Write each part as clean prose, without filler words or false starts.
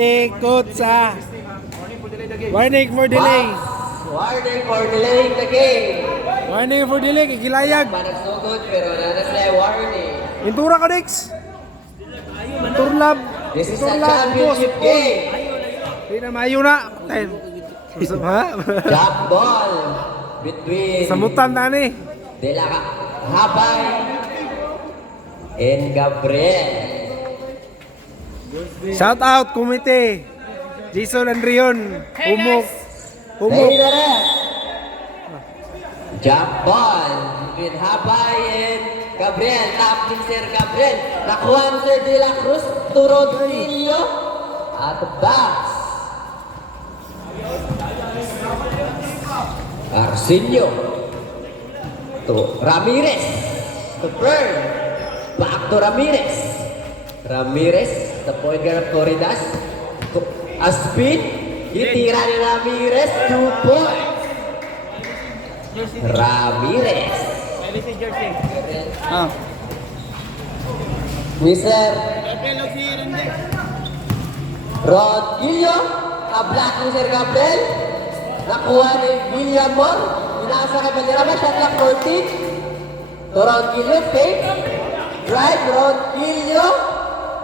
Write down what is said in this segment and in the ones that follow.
Ikot sa warning for delay. Warning for delaying the game. Warning for delay, kikilayag. Managsugod pero nanaslay warning. Intura ka, Dex. Turlab. This is a championship game. Hindi na mayo na. Ten. Ha? Jump ball between Samutan na ni. De La Habay and Gabriel. Shout out, komite. Jason and Rion. Humok. Humok. Ready na rin. Jump ball between Habay and Gabriel. Tap din Sir Gabriel. Nakuha ni Sir De La Cruz. Turod Rillo. At the box. Arsenio. To Ramirez. To Pearl. Back to Ramirez. Ramirez. The point guard of Corridas. To Aspin. Itira ni Ramirez. 2 points. Ramirez. Mr. Rod Gillo. Kablock ni Sir Gabriel. Nakuha ni William Moore. Pinasa kay Banderama. Shot clock 14. To Rod Gillo. Fake. Drive. Rod Gillo.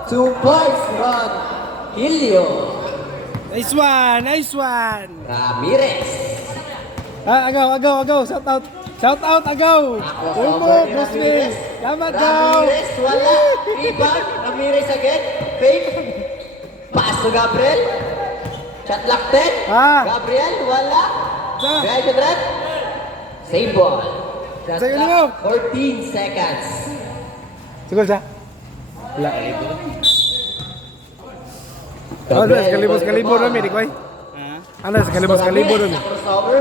2 points. Rod Gillo. Nice one, nice one. Ramirez. Agaw. Shout out. Shout out, agaw. Humok, Bosme. Salamat, agaw. Ramirez, wala. Rebound. Ramirez again. Fake. Pass to Gabriel. Shot lock 10. Gabriel, wala. Right to drive. Same ball. Shot Sige clock, mo. 14 seconds. Sigol siya. Wala. Ano sa kalibos-kalibos namin, di ko ay? Ano sa kalibos-kalibos namin? Crossover.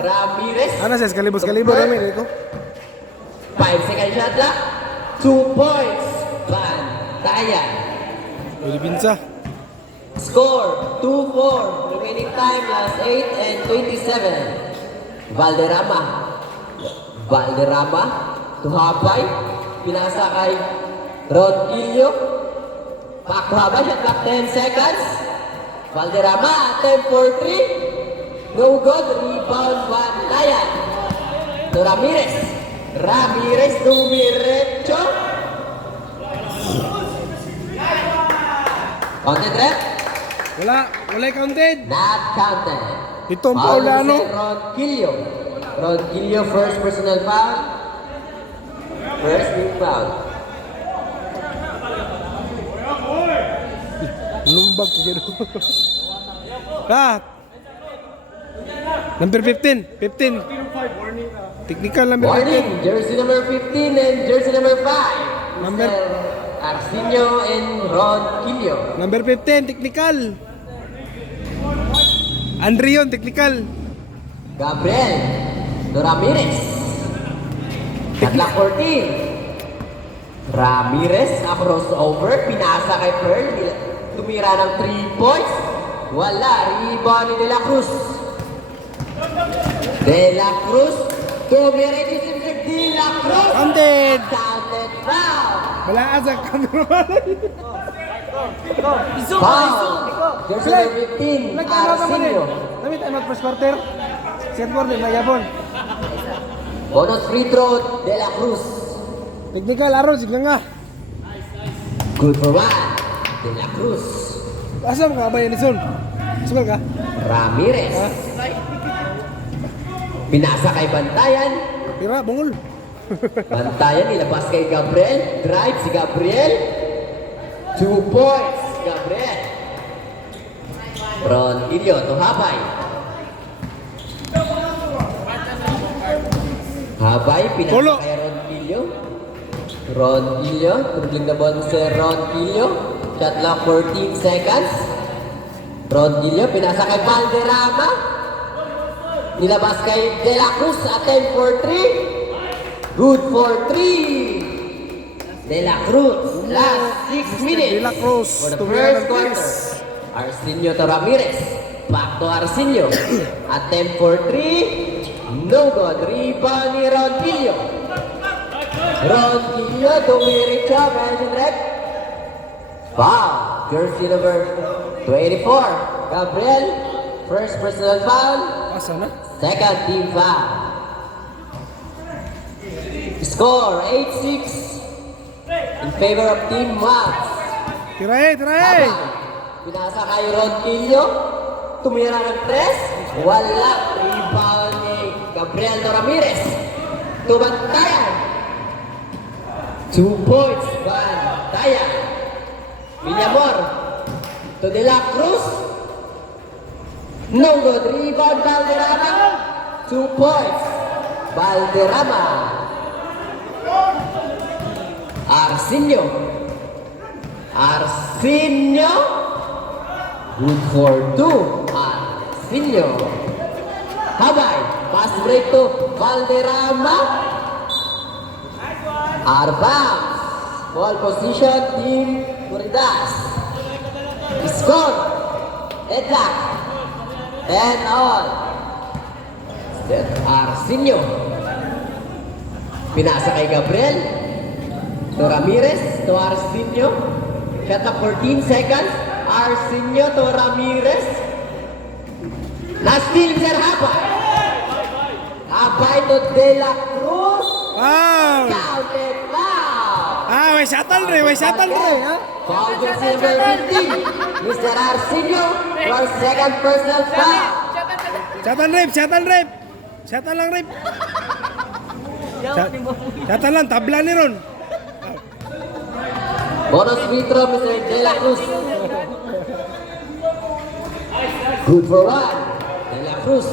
Ramirez. Ano sa kalibos-kalibos namin, di ko? 5 second shot clock. 2 points. Bantayan. Pwede pinsa. Score 2-4. Remaining time last 8 and 27. Valderrama. Valderrama to Habay. Pinasa kay Rod Gillo. Back to Habay. Shot clock 10 seconds. Valderrama. 10 for 3. No good. Rebound Bantayan. To Ramirez. Ramirez dumiretso. Counted rep. Wala counted. Not counted. Ito ang Foul paula, ano? ni Rod Gillo. Rod Gillo, first personal foul. First big foul. Lumbag ka gano'n. Number 15. Technical number 15. Warning, jersey number 15 and jersey number 5. Number- Mr. Arsenio and Rod Gillo. Number 15, technical. Andrion, technical. Gabriel to Ramirez. Shotlock 14. Ramirez, a crossover. Pinasa kay Pearl. Tumira ng 3 points. Wala. Rebound ni De La Cruz. De La Cruz. Tumiretso si Mr. De La Cruz. Counted. Counted foul. Wala sa camera. Foul. Jersey number 15. Arsenio. Dami tayo mag-first quarter. Second quarter, may yapon. Bonus free throw. De La Cruz. Technical, araw, sigla nga. Good for 1. De La Cruz. Asam ka, Abay Edison? Sugal ka? Ramirez. Pinasa kay Bantayan. Tira, bungol. Bantayan nilabas kay Gabriel. Drive si Gabriel. 2 points. Gabriel. Ron Ilio to Habay. Habay pinasa Polo. kay Ron Ilio. Ron Ilio. Dribbling the ball si Ron Ilio. Shot clock 14 seconds. Ron Ilio pinasa kay Valderrama. Nilabas kay De La Cruz at 10 for 3. Good for 3. De La Cruz. Last 6 minutes. De La Cruz. For the Tumira first ng quarter. tres. Arsenio to Ramirez. Back to Arsenio. At 10 for 3. No good. Rebound ni Ron Gillo. Ron Gillo, dumiritsa. Mention rep. Foul. Jersey number 24. Gabriel, first personal foul. Asa na? Second team foul. Score 8-6 in favor of Team Max. Tirahe, tirahe! Pinasa kay Ron Quillo. Tumira ng 3. Wala. Rebound ni Gabriel Ramirez. Tubantayan. 2 points. Bantayan. Villamor. To De La Cruz. No good. Rebound Valderrama. 2 points. Valderrama. Arsenio. Arsenio. Good for 2. Arsenio. Habay. Pass break to Valderrama. Arbang. Ball position. Team Muridas. Score. Deadlock. 10 all. Arsenio. Pinasa kay Gabriel. To Ramirez. To Arsenio. Shot clock 14 seconds. Arsenio to Ramirez. Last steal, Mr. Habay. Habay to De La Cruz. Wow! Counted foul. Ah, may shuttle re, ha? Foul jersey number 15. Mr. Arsenio for second personal foul. Shuttle rep, shuttle rep! Shuttle lang rep! Shuttle lang, tabla ni Ron. Bonus free throw, Mr. De La Cruz. Good for 1. De La Cruz.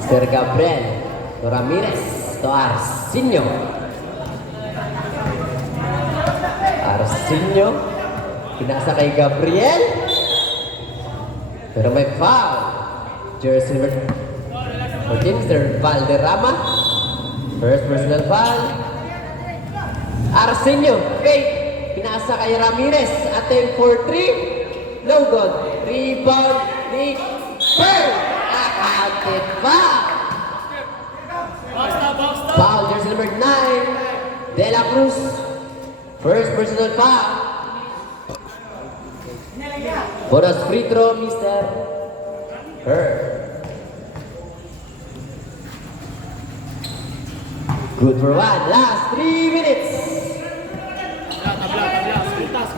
Mr. Gabriel to Ramirez to Arsenio. Arsenio. Pinasa kay Gabriel. Pero may foul. Jersey number 14, Mr. Valderrama. First personal foul. Arsenio, fake. Pinasa kay Ramirez. Attempt for 3. No good. Rebound ni Pearl. Accounted foul. Foul, jersey number 9. De La Cruz. First personal foul. Bonus free throw, Mr. Pearl. Good for 1. Last 3 minutes.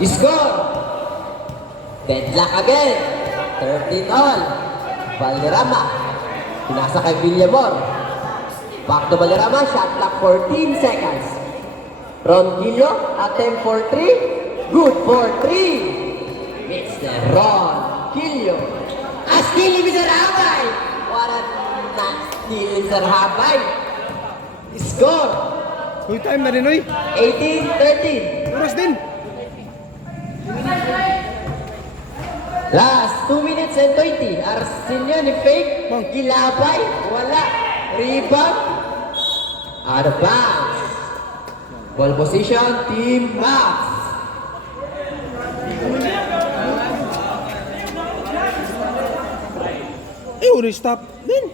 Score. Deadlock again. 13 all. Valderrama. Pinasa kay Villamor. Back to Valderrama. Shot clock 14 seconds. Ronquillo. Attempt for 3. Good for 3. Mr. Ronquillo. A steal ni Mr. Habay. What a not steal, Mr. Habay. Score. Full time na rin, oy. 18-13. Oras din. Last 2 minutes and 20. Arsenio ni fake. Gilabay. Wala. Rebound. Out of bounds. Ball position. Team Max. Uri stop din.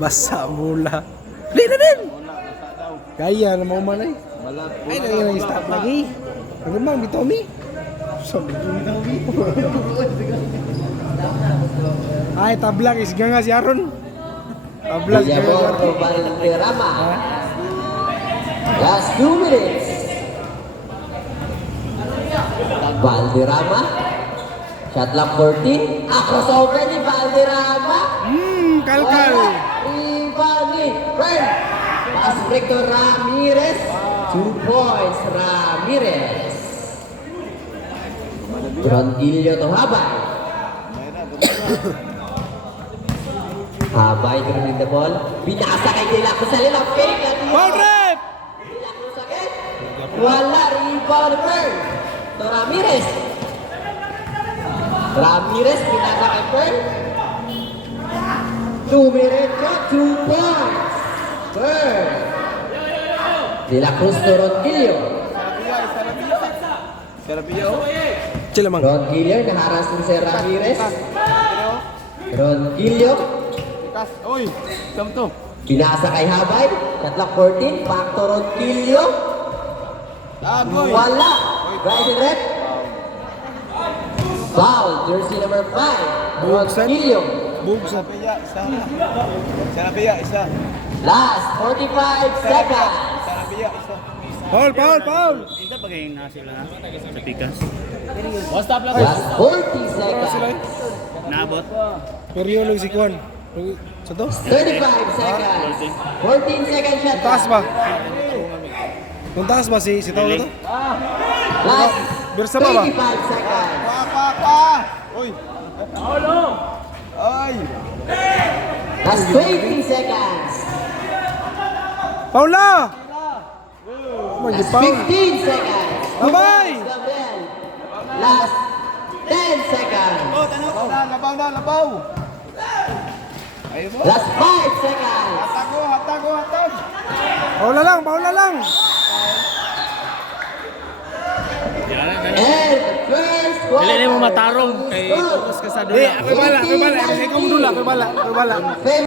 Basa mula. Di na din. Kaya na mau manay. Ay, nang stop lagi. Ano bang bitomi? Sabi ko bitomi. Ay, tablang isga nga si Aaron. Tablang isga nga si Villamor Aaron. to Valderrama. Last 2 minutes. Valderrama. Shot clock 14. Crossover ni Valderrama. Kalkal. Rebound ni Fern. Pass break to Ramirez. 2 points, Ramirez. Ronquillo to Habay. Habay to rin the ball. Binasa kay De La Cruz sa lila. Fake at Ball rep. De La Cruz again. Wala. Rebound Fern. To Ramirez. Ramirez binasa kay Fern. Dumiretso, 2 points. Fern. De La Cruz to Ronquillo. Chila mang. Ronquillo, naharas ni si Ramirez. Ronquillo. Oy, saan to? Pinasa kay Habay. Shot clock 14. Back to Ronquillo. Wala. Riding red. Foul. Jersey number 5. Bugsan. Ronquillo. Bugsan. Last 45 seconds. Paul, Paul, Paul! Ito pag na sila na sa pikas. Last 40 seconds. Naabot. Peryo lang si Kwan. Sa to? 35 seconds. 14 seconds shot. Ang taas ba? Ang taas ba si Tao na to? Last Birsa ba ba? 25 seconds. Last 20 seconds. Paula! Lagi Last Paul. 15 seconds. Bye-bye! Gabriel. Last 10 seconds. Last 5 seconds. Paula lang, Paula lang! And the first one. Dili mo matarong kay focus ka sa Eh, ako bala. Ako bala. Ako bala.